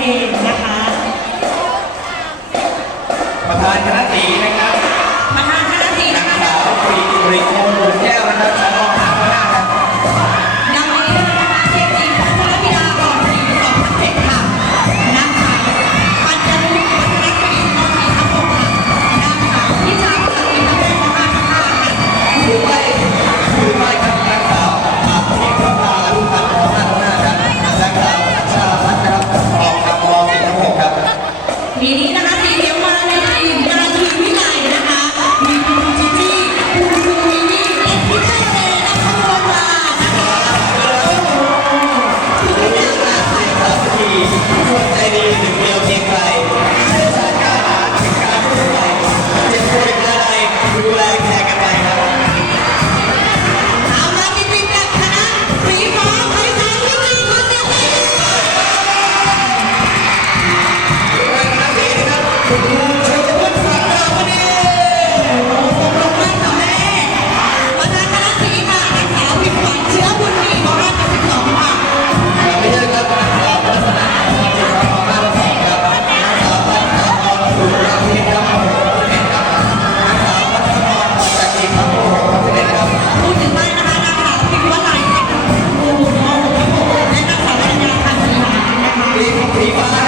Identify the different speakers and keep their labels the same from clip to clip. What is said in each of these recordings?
Speaker 1: เรานั่นเอ
Speaker 2: งนะคะ
Speaker 1: ประธานคณะสีนะครับ
Speaker 2: ประธานคณะสี
Speaker 1: นา
Speaker 2: นะ
Speaker 1: ง
Speaker 2: คะ
Speaker 1: สาวปรีริโคนบุญแก้วนะครับ 우리가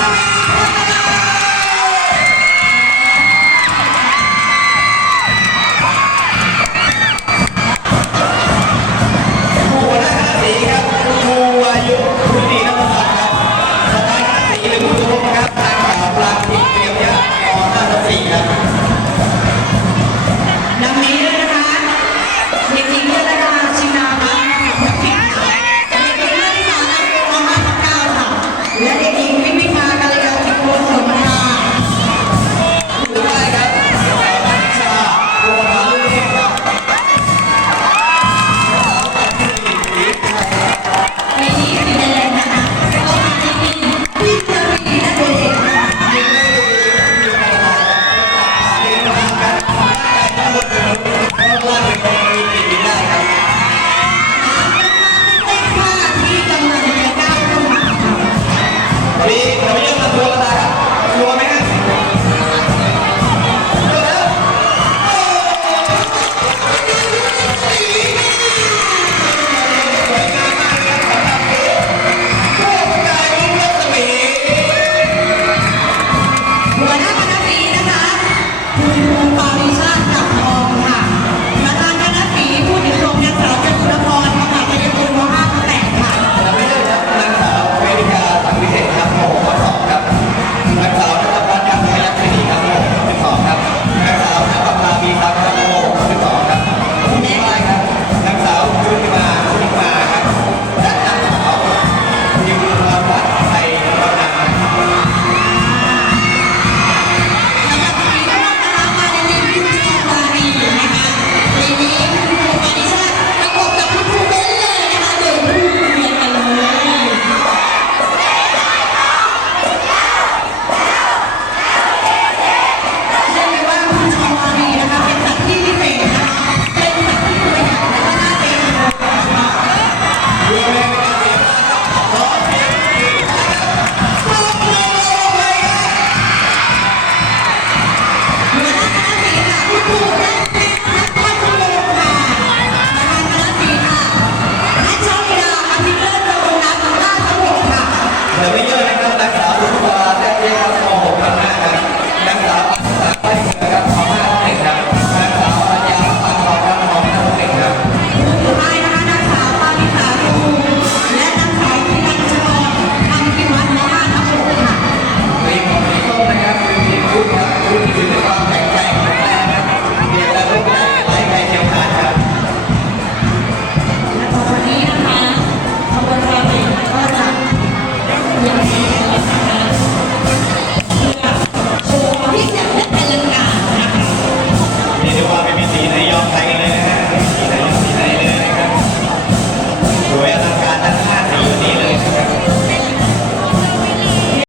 Speaker 1: Thank.